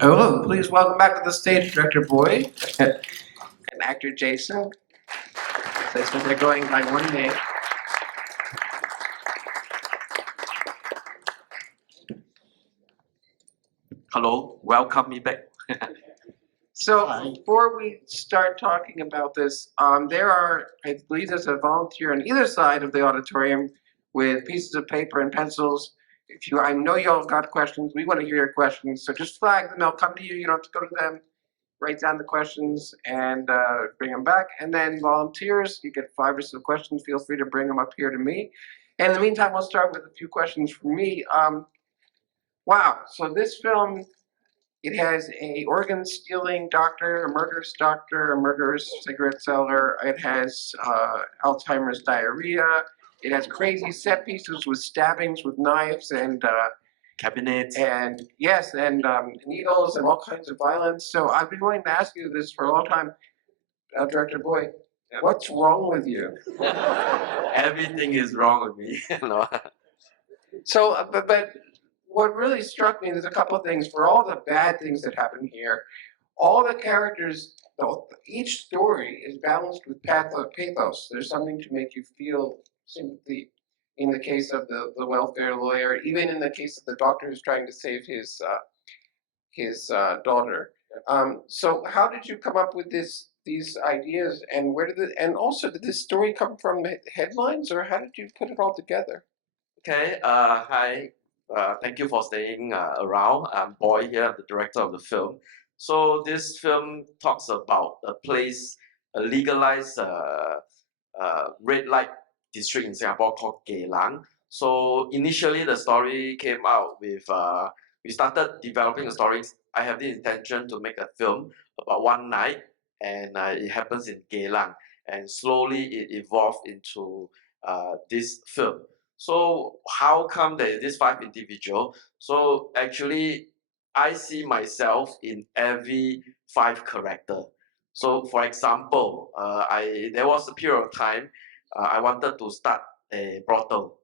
Hello, please welcome back to the stage Director Boy and actor Jason. So they're going by one name. Hello, welcome me back. So Hi. before we start talking about this, I believe there's a volunteer on either side of the auditorium with pieces of paper and pencils. I know y'all got questions. We want to hear your questions, so just flag them. They'll come to you. You don't have to go to them. Write down the questions and bring them back. And then volunteers, you get 5 or so questions. Feel free to bring them up here to me. And in the meantime, we'll start with a few questions from me. Wow, so this film, it has a organ stealing doctor, a murderous cigarette seller. It has Alzheimer's diarrhea. It has crazy set pieces with stabbings with knives and Cabinets. and yes, and needles and all kinds of violence. So I've been wanting to ask you this for a long time, Director Boy. What's wrong with you? Everything is wrong with me. No. So, but what really struck me, there's a couple of things. For all the bad things that happen here, all the characters, each story is balanced with pathos. There's something to make you feel sympathy. In the case of the welfare lawyer, even in the case of the doctor who's trying to save his daughter. So how did you come up with these ideas, and and also did this story come from the headlines, or how did you put it all together? Okay, hi. Thank you for staying around. I'm Boy here, I'm the director of the film. So this film talks about a place, a legalized red light district in Singapore called Geylang. So initially the story came out with, we started developing a story. I have the intention to make a film about one night, and it happens in Geylang. And slowly it evolved into this film. So how come there is this 5 individual? So actually, I see myself in every 5 character. So for example, there was a period of time I wanted to start a brothel,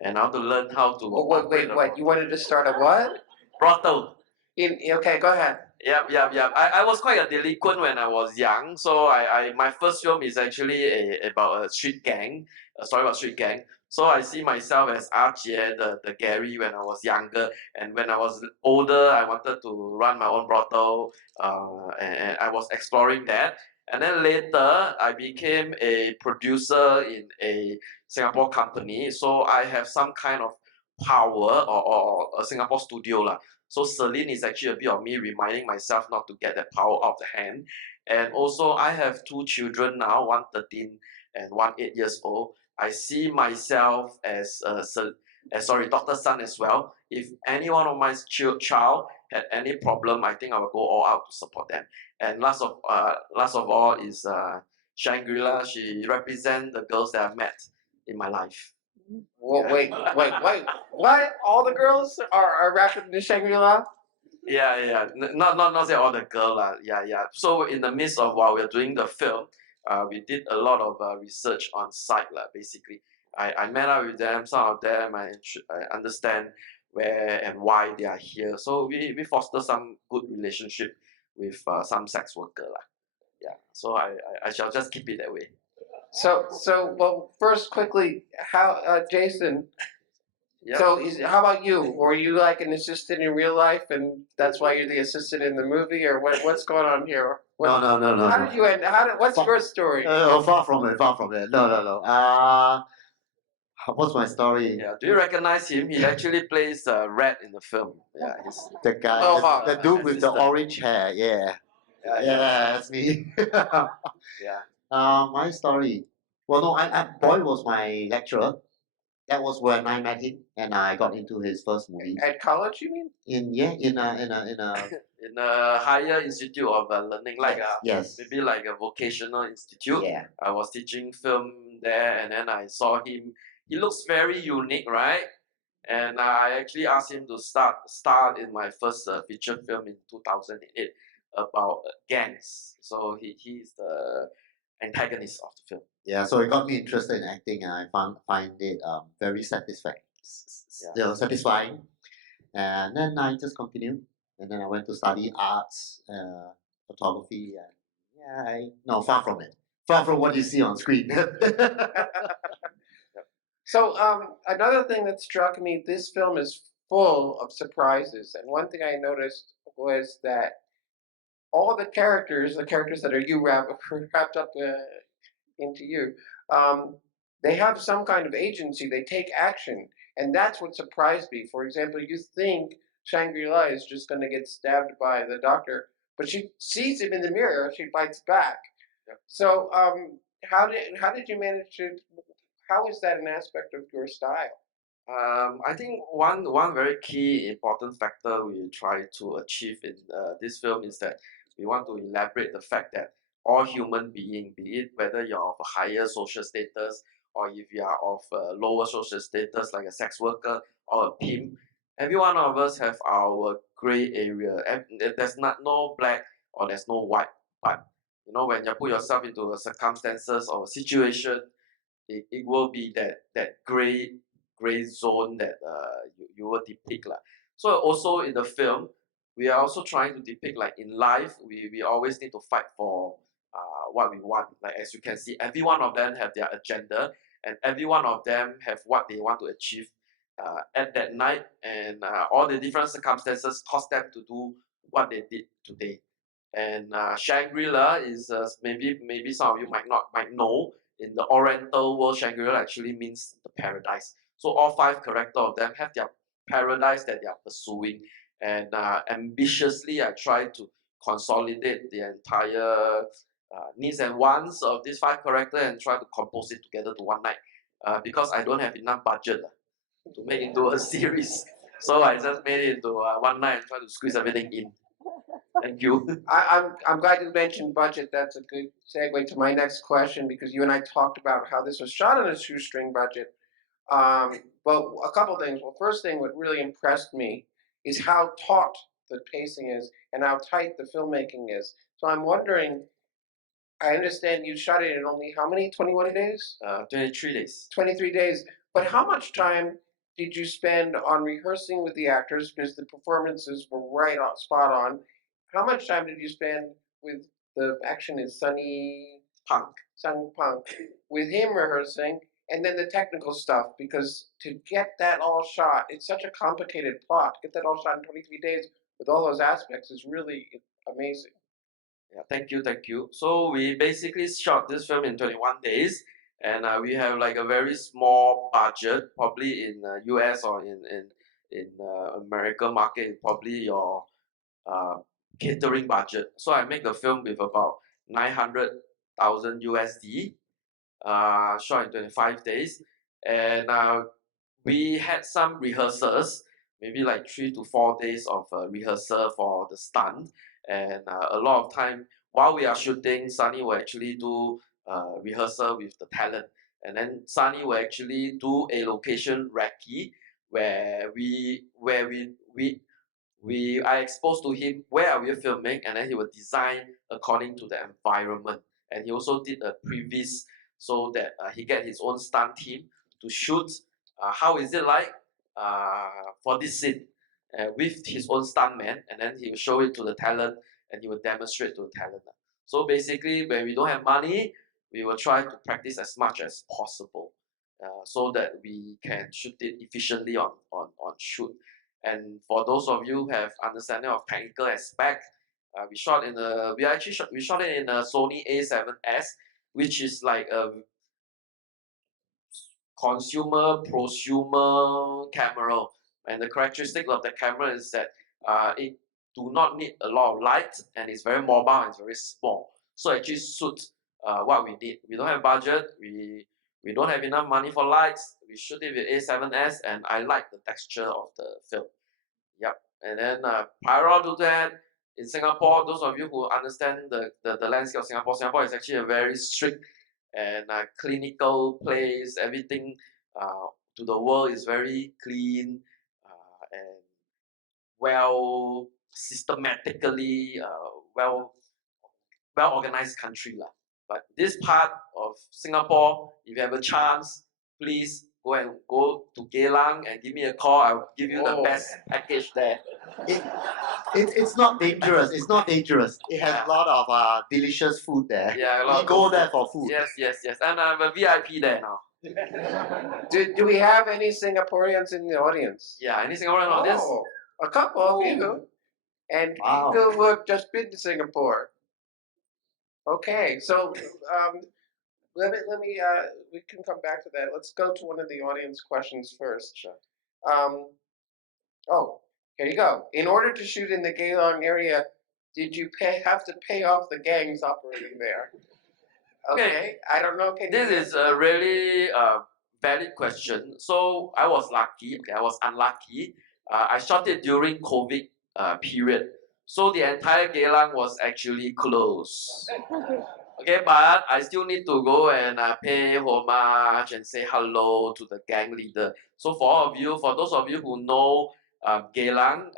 and I want to learn how to. Oh, wait, what? You wanted to start a what? Brothel. Okay, go ahead. Yep. I was quite a delinquent when I was young, so my first film is actually about a street gang, a story about street gang. So I see myself as Jie, the Gary when I was younger, and when I was older, I wanted to run my own brothel, and I was exploring that. And then later, I became a producer in a Singapore company, so I have some kind of power or a Singapore studio lah. So Celine is actually a bit of me reminding myself not to get that power out of the hand. And also I have 2 children now, one 13 and one 8 years old. I see myself as Dr. Sun as well. If any one of my child had any problem, I think I will go all out to support them. And last of all is Shangri-La. She represents the girls that I've met in my life. Well, wait. What? All the girls are wrapped up in Shangri-La? Yeah. Not say all the girl lah. Yeah. So in the midst of while we're doing the film, we did a lot of research on site lah. Basically, I met up with them. Some of them I understand where and why they are here. So we foster some good relationship with some sex worker lah. Yeah. So I shall just keep it that way. So well, first quickly, how Jason? Yep. So how about you? Were you like an assistant in real life, and that's why you're the assistant in the movie, or what's going on here? No. How did you end? What's your story? Far from it. No. What's my story? Yeah. Do you recognize him? He actually plays Red in the film. Yeah. He's The guy, Oh, the dude with the assistant. orange hair. Yeah, that's me. Yeah. My story. Well, no, Boy was my lecturer. That was when I met him, and I got into his first movie. At college, you mean? In a In a higher institute of learning, like yes. maybe like a vocational institute. Yeah. I was teaching film there, and then I saw him. He looks very unique, right? And I actually asked him to start in my first feature film in 2008 about gangs. So he's the antagonist of the film. Yeah, so it got me interested in acting, and I find it very satisfying. And then I just continued. and then I went to study arts, photography, and no, far from it. Far from what you see on screen. So another thing that struck me, this film is full of surprises, and one thing I noticed was that all the characters that are you wrapped up into you, um, they have some kind of agency. They take action, and that's what surprised me. For example, you think Shangri-La is just going to get stabbed by the doctor, but she sees him in the mirror. She fights back. Yep. So how did you manage to? How is that an aspect of your style? I think one very key important factor we try to achieve in this film is that we want to elaborate the fact that all human being, be it whether you're of a higher social status or if you are of a lower social status like a sex worker or a pimp, every one of us have our gray area. And there's not no black or there's no white. But you know when you put yourself into a circumstances or a situation, it will be that gray zone that you will depict lah. So also in the film, we are also trying to depict like in life, we always need to fight for what we want. Like as you can see, every one of them have their agenda, and every one of them have what they want to achieve at that night, and all the different circumstances cause them to do what they did today. And Shangri-La is maybe some of you might know in the Oriental world, Shangri-La actually means the paradise. So all five character of them have their paradise that they are pursuing, and ambitiously I try to consolidate the entire needs and wants of these five characters and try to compose it together to one night. Because I don't have enough budget to make into a series, so I just made it into one night and try to squeeze everything in. Thank you. I'm glad you mentioned budget. That's a good segue to my next question because you and I talked about how this was shot on a shoestring budget. Well, a couple things. Well, first thing, what really impressed me is how taut the pacing is and how tight the filmmaking is. So I'm wondering. I understand you shot it in only how many? 21 days? 23 days. 23 days. But how much time did you spend on rehearsing with the actors because the performances were right on, spot on? How much time did you spend with the action is Sunny Punk with him rehearsing and then the technical stuff because to get that all shot, it's such a complicated plot. To get that all shot in 23 days with all those aspects is really amazing. Yeah, thank you. So we basically shot this film in 21 days, and we have like a very small budget, probably in US or in American market, probably your uh, catering budget. So I make a film with about 900,000 USD, shot in 25 days, and we had some rehearsals, maybe like 3 to 4 days of rehearsal for the stunt, and a lot of time while we are shooting, Sunny will actually do rehearsal with the talent, and then Sunny will actually do a location recce where we are exposed to him where are we filming, and then he will design according to the environment, and he also did a previs so that he get his own stunt team to shoot how is it like for this scene with his own stuntman, and then he will show it to the talent and he will demonstrate to the talent. So basically, when we don't have money, we will try to practice as much as possible so that we can shoot it efficiently on shoot. And for those of you who have understanding of technical aspect, we shot in a we shot it in a Sony A7S, which is like a consumer prosumer camera, and the characteristic of the camera is that it do not need a lot of light and it's very mobile and it's very small, so it actually suits what we need. We don't have budget, we don't have enough money for lights, we shoot it with A7S, and I like the texture of the film. Yep. And then prior to that, in Singapore, those of you who understand the landscape of Singapore is actually a very strict and clinical place. Everything to the world is very clean and well systematically well organized country lah. But this part of Singapore, if you have a chance, please go to Geylang and give me a call. I'll give you the Whoa. best package there. It's not dangerous. It's not dangerous. It has a lot of delicious food there. Yeah, a lot We of go good there food. for food. Yes. And I'm a VIP there now. Do we have any Singaporeans in the audience? Yeah, any Singaporean audience? Oh, a couple of you. And Wow. people who have just been to Singapore. Okay, so let me we can come back to that. Let's go to one of the audience questions first. Sure. Oh, here you go. In order to shoot in the Geylang area, did you have to pay off the gangs operating there? Okay, I don't know. Can This you is a really valid question. So I was lucky. Okay, I was unlucky. I shot it during COVID period. So the entire Geylang was actually closed. Okay, but I still need to go and pay homage and say hello to the gang leader. So for those of you who know Geylang,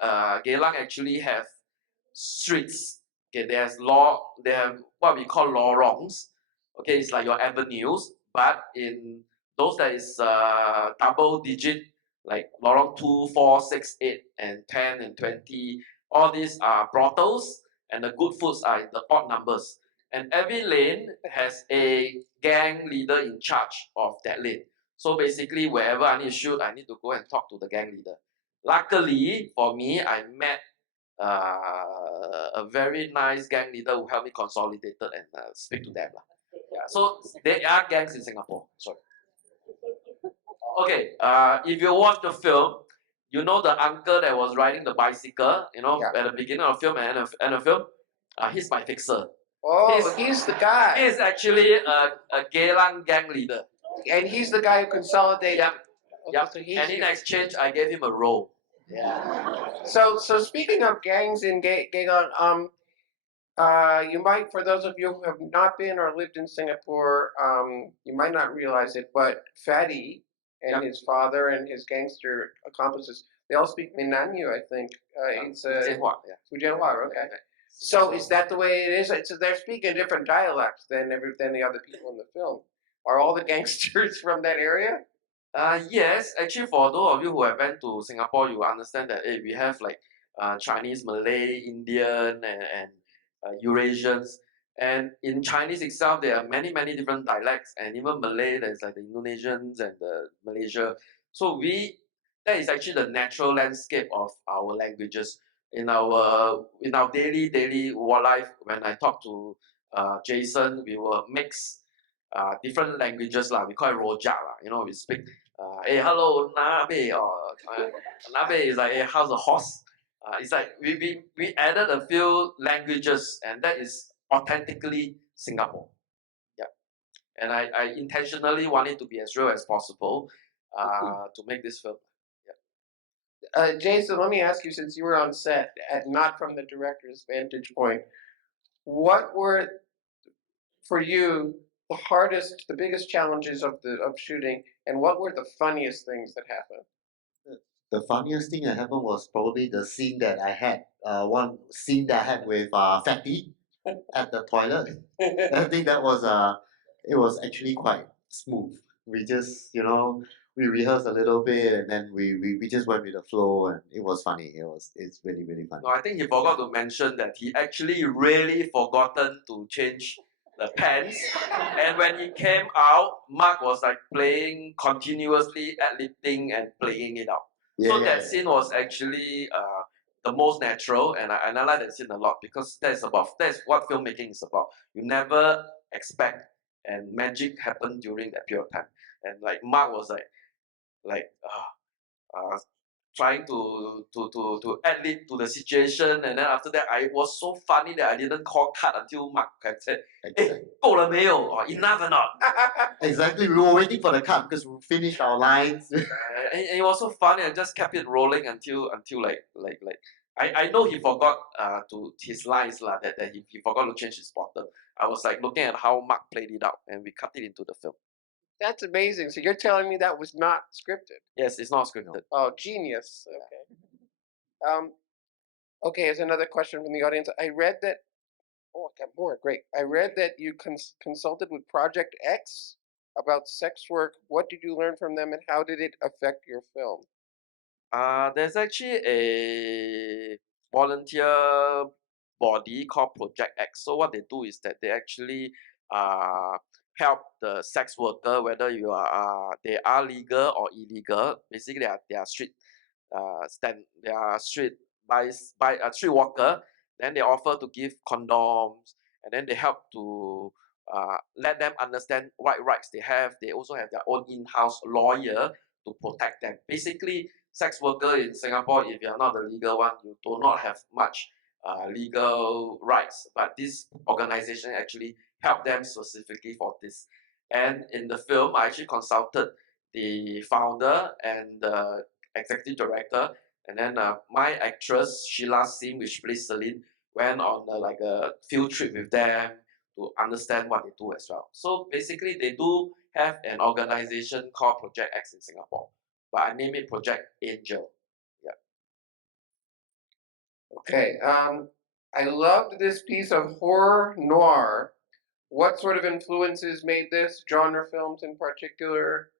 Geylang actually have streets. Okay, they have what we call lorongs. Okay, it's like your avenues, but in those that is double digit, like lorong 2, 4, 6, 8, and 10 and 20. All these are brothels, and the good foods are in the odd numbers. And every lane has a gang leader in charge of that lane. So basically, wherever I need to shoot, I need to go and talk to the gang leader. Luckily for me, I met a very nice gang leader who helped me consolidate and speak to them. Yeah, so there are gangs in Singapore. Sorry. Okay, if you watch the film, you know the uncle that was riding the bicycle, Yeah. at the beginning of the film and end of the film, he's my fixer. Oh, he's the guy. He's actually a Geylang gang leader. And he's the guy who consolidated. Yep. Okay, Yep. so he's And in your- exchange, I gave him a role. So speaking of gangs in Geylang, you might, for those of you who have not been or lived in Singapore, you might not realize it, but Fatty and his father and his gangster accomplices, they all speak Minanyu, I think. It's Jianhua, yeah. Fujianhua, okay. So is that the way it is? So they're speaking different dialects than the other people in the film. Are all the gangsters from that area? Yes, actually, for those of you who have been to Singapore, you understand that we have like Chinese, Malay, Indian, and Eurasians. And in Chinese itself, there are many different dialects, and even Malay, there's like the Indonesians and the Malaysia. So that is actually the natural landscape of our languages. In our daily life, when I talk to Jason, we will mix different languages lah. We call it rojak lah. We speak. Hey, hello, nabe, or nabe is like, hey, how's the horse? It's like we added a few languages, and that is authentically Singapore. Yeah, and I intentionally want it to be as real as possible to make this film. Jason, let me ask you, since you were on set, not from the director's vantage point, what were, for you, the biggest challenges of shooting, and what were the funniest things that happened? The funniest thing that happened was probably the scene that I had. One scene that I had with Fatty at the toilet. I think that was it was actually quite smooth. We just we rehearsed a little bit and then we just went with the flow and it was funny. It's really funny. No, I think he forgot to mention that he actually really forgotten to change the pants. And when he came out, Mark was like playing continuously, ad-libbing and playing it out. So that scene was actually the most natural, and I like that scene a lot because that's what filmmaking is about. You never expect, and magic happened during that period of time. And like Mark was trying to add lib to the situation, and then after that, I was so funny that I didn't call cut until Mark had said, "Hey, 够了没有? Or enough or not?" Exactly, we were waiting for the cut because we finished our lines. And it was so funny. I just kept it rolling until like I know he forgot to his lines that he forgot to change his bottom. I was like looking at how Mark played it out, and we cut it into the film. That's amazing. So you're telling me that was not scripted? Yes, it's not scripted. Oh, genius. Okay. Okay, here's another question from the audience. I read that. Oh, I got more. Great. I read that you consulted with Project X about sex work. What did you learn from them, and how did it affect your film? There's actually a volunteer body called Project X. So what they do is that they actually uh, help the sex worker, whether they are legal or illegal. Basically, they are they are street walker. Then they offer to give condoms, and then they help to let them understand what rights they have. They also have their own in-house lawyer to protect them. Basically, sex worker in Singapore, if you are not the legal one, you do not have much legal rights. But this organization actually help them specifically for this. And in the film, I actually consulted the founder and the executive director, and then my actress Sheila Sim, which plays Celine, went on like a field trip with them to understand what they do as well. So basically, they do have an organization called Project X in Singapore, but I name it Project Angel. Yeah. Okay. I loved this piece of horror noir. What sort of influences made this genre films in particular?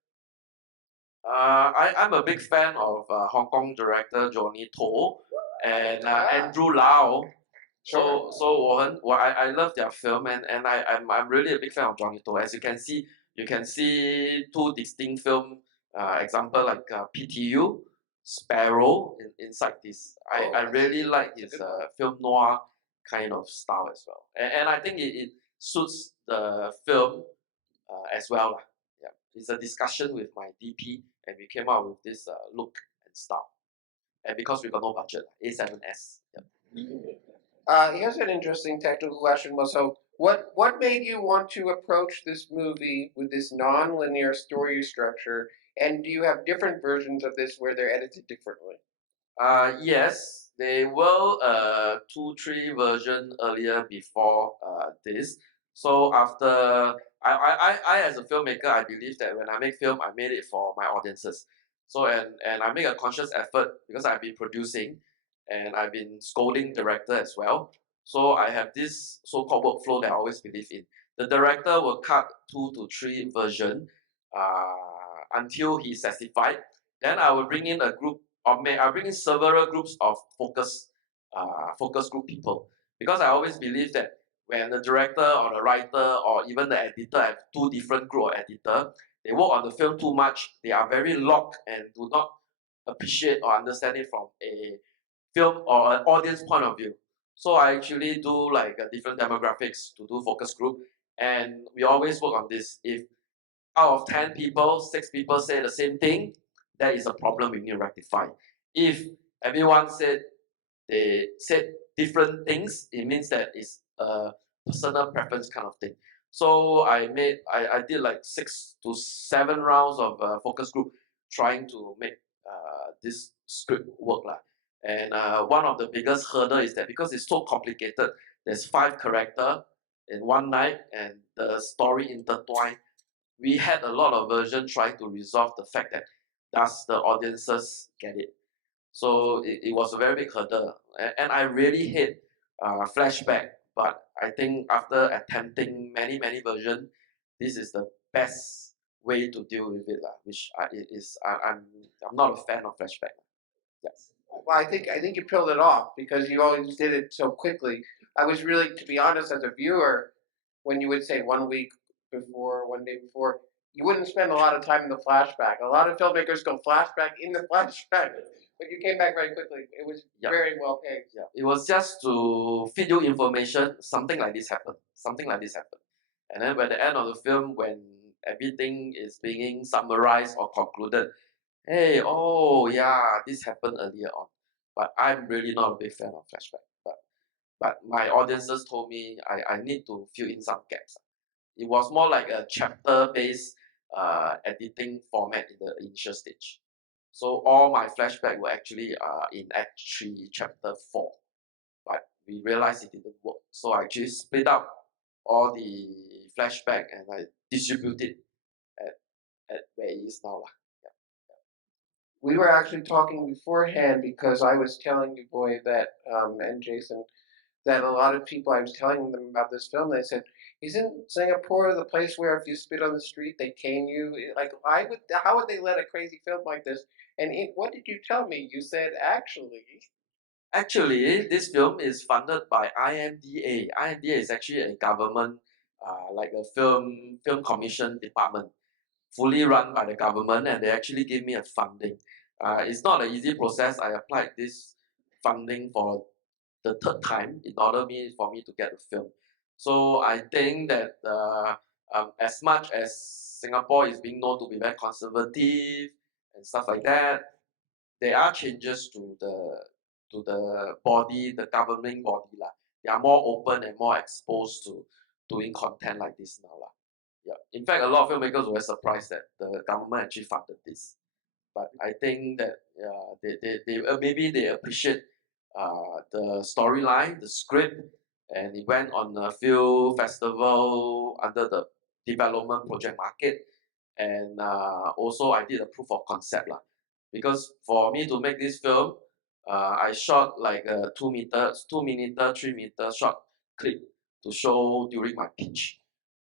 I'm a big fan of Hong Kong director Johnny To and Ah. Andrew Lau. Sure. I love their film, and I'm really a big fan of Johnny To. As you can see two distinct film example like PTU, Sparrow inside this. I really like his film noir kind of style as well, and I think it suits the film as well lah. Yeah, it's a discussion with my DP, and we came out with this look and style. And because we got no budget, A7S. Yeah. Here's an interesting technical question. So, what made you want to approach this movie with this non-linear story structure? And do you have different versions of this where they're edited differently? Yes, they were 2, 3 version earlier before this. So after I as a filmmaker, I believe that when I make film, I made it for my audiences. So and I make a conscious effort because I've been producing and I've been scolding director as well. So I have this so-called workflow that I always believe in. The director will cut 2 to 3 version until he's satisfied. Then I will bring in a group I bring in several groups of focus group people, because I always believe that when the director or the writer or even the editor have 2 different group of editor, they work on the film too much. They are very locked and do not appreciate or understand it from a film or an audience point of view. So I actually do like different demographics to do focus group, and we always work on this. If out of 10 people, 6 people say the same thing, that is a problem we need to rectify. If everyone said they said different things, it means that it's a personal preference kind of thing. So I did like 6 to 7 rounds of focus group trying to make this script work lah. And one of the biggest hurdle is that because it's so complicated, there's 5 character in one night and the story intertwined. We had a lot of version trying to resolve the fact that does the audiences get it. So it was a very big hurdle, and I really hate flashback. But I think after attempting many version, this is the best way to deal with it lah. Which I'm not a fan of flashback. Yes. Well, I think you pulled it off because you always did it so quickly. I was really, to be honest, as a viewer, when you would say 1 week before, 1 day before, you wouldn't spend a lot of time in the flashback. A lot of filmmakers go flashback in the flashback, but you came back very quickly. It was Yeah. very well paced. Yeah, it was just to feed you information. Something like this happened. Something like this happened. And then by the end of the film, when everything is being summarized or concluded, hey, oh yeah, this happened earlier on. But I'm really not a big fan of flashback. But my audiences told me I need to fill in some gaps. It was more like a chapter-based editing format in the initial stage. So all my flashback were actually in Act 3, Chapter 4. But we realized it didn't work. So I actually split up all the flashback and I distribute it at where it is now lah. We were actually talking beforehand because I was telling you, boy, that and Jason, that a lot of people I was telling them about this film. They said, Isn't Singapore the place where if you spit on the street they cane you? Like, how would they let a crazy film like this? And what did you tell me? You said actually. Actually, this film is funded by IMDA. IMDA is actually a government, like a film commission department, fully run by the government, and they actually gave me a funding. It's not an easy process. I applied this funding for the third time in order for me to get the film. So I think that as much as Singapore is being known to be very conservative and stuff like that, there are changes to the body, the governing body lah. They are more open and more exposed to doing content like this now lah. Yeah. In fact, a lot of filmmakers were surprised that the government actually funded this. But I think that maybe they appreciate the storyline, the script, and it went on a few festival under the development project market, and also I did a proof of concept lah. Because for me to make this film, I shot like a 2 meter, 2 minute, 3 meter short clip to show during my pitch,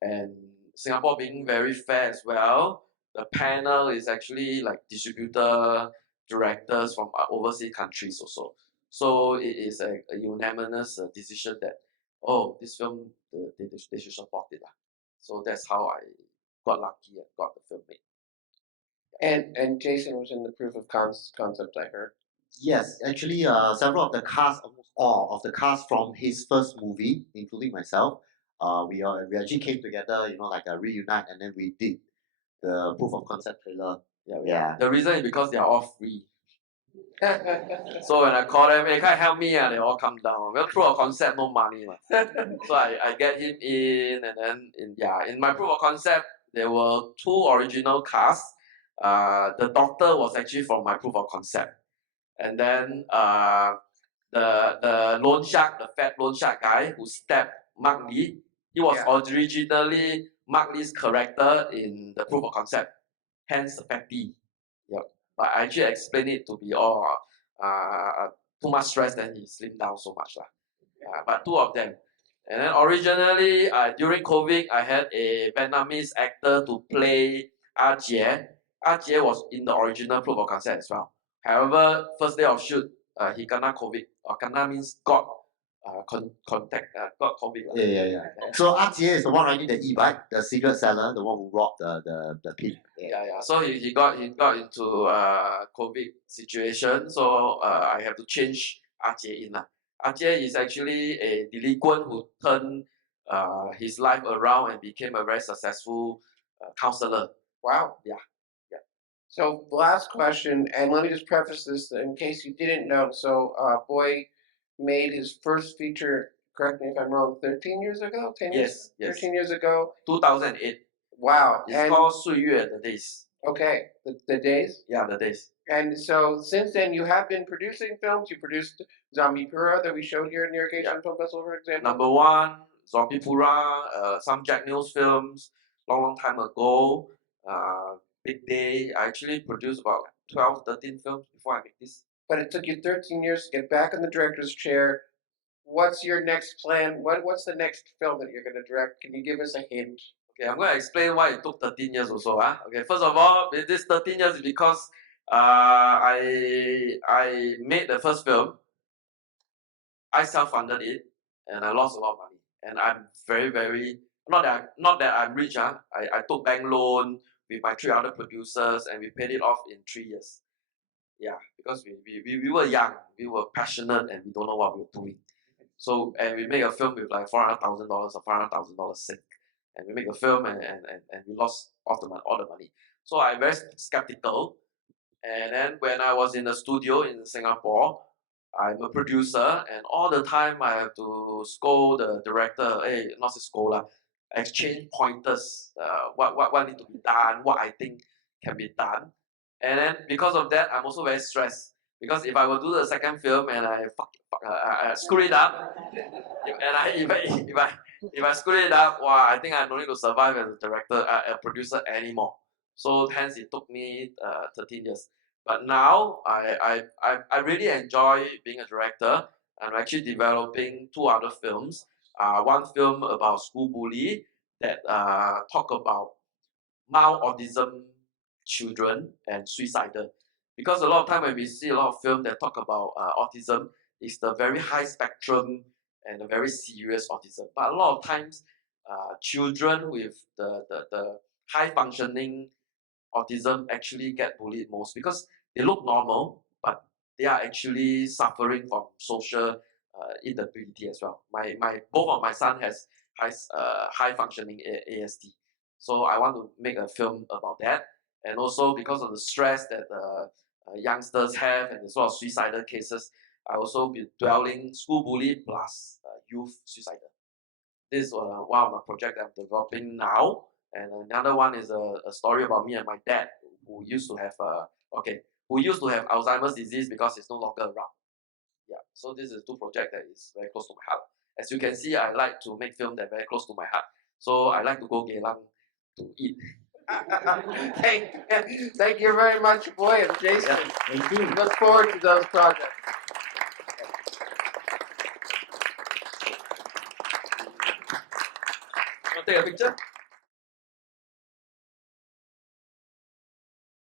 and Singapore being very fair as well, the panel is actually like distributor directors from overseas countries also. So it is a unanimous decision that, oh, this film, they should support it lah. So that's how I got lucky and got the film made. And Jason was in the proof of concept, I heard. Yes, actually, several of the cast, almost all of the cast from his first movie, including myself, we actually came together, like a reunite, and then we did the proof of concept trailer. Yeah. The reason is because they are all free. So when I call them, hey, can you help me? They all come down. Well, proof of concept, no money. So I get him in, and then in my proof of concept, there were 2 original casts. The doctor was actually from my proof of concept. And then the loan shark, the fat loan shark guy who stabbed Mark Lee, he was originally Mark Lee's character in the proof of concept, hence fatty. Yep. But I actually explained it to be all too much stress, then he slimmed down so much lah. But 2 of them. And then originally during COVID, I had a Vietnamese actor to play Ah Jie. Ah Jie was in the original proof of concept as well. However, first day of shoot, he kena COVID. Or kena means got got COVID. Yeah. So Ah Jie is the one riding the e-bike, the cigarette seller, the one who robbed the pig. Yeah. So he got into COVID situation. So I have to change Ah Jie in lah. Ah Jie is actually a delinquent who turned his life around and became a very successful counselor. Wow. Yeah. So last question, and let me just preface this in case you didn't know. So Boy made his first feature, correct me if I'm wrong, 13 years ago? 10 years? Yes. 13 years ago? 2008. Wow. It's called 岁月 the days. Okay, the days? Yeah, the days. And so since then you have been producing films. You produced Zombie Pura that we showed here in the Irrigation Film Festival, for example. Number 1, Zombie Pura, some Jack News films, long time ago. Big Day. I actually produced about 12, 13 films before I make this. But it took you 13 years to get back in the director's chair. What's your next plan? What's the next film that you're going to direct? Can you give us a hint? Okay, I'm going to explain why it took 13 years also. Okay, first of all, this 13 years is because I made the first film. I self-funded it, and I lost a lot of money. And I'm very not that I'm rich. I took bank loan with my 3 other producers, and we paid it off in 3 years. Yeah, because we were young, we were passionate, and we don't know what we were doing. So, and we make a film with like $400,000 or $500,000 sink, and we make a film, and we lost all the money. So I'm very skeptical. And then when I was in the studio in Singapore, I'm a producer, and all the time I have to scold the director. Hey, not to scold lah, exchange pointers. What need to be done, what I think can be done. And then because of that, I'm also very stressed, because if I will do the second film and I screw it up, if I screw it up, wow, I think I don't need to survive as a director, a producer anymore. So hence it took me 13 years. But now I really enjoy being a director. I'm actually developing 2 other films. one film about school bully that talk about mild autism children and suicidal. Because a lot of time when we see a lot of film that talk about autism, it's the very high spectrum and the very serious autism. But a lot of times, children with the high functioning autism actually get bullied most because they look normal, but they are actually suffering from social inability as well. My both of my son has high functioning ASD, so I want to make a film about that. And also because of the stress that youngsters have and as well as suicidal cases, I also be dwelling school bully plus youth suicidal. This is one of my projects I'm developing now. And another one is a story about me and my dad who used to have Alzheimer's disease because it's no longer around. Yeah, so this is two projects that is very close to my heart. As you can see, I like to make films that are very close to my heart. So I like to go Geylang to eat. Thank you very much, Boy and Jason. Thank you. Look forward to those projects. Want to take a picture?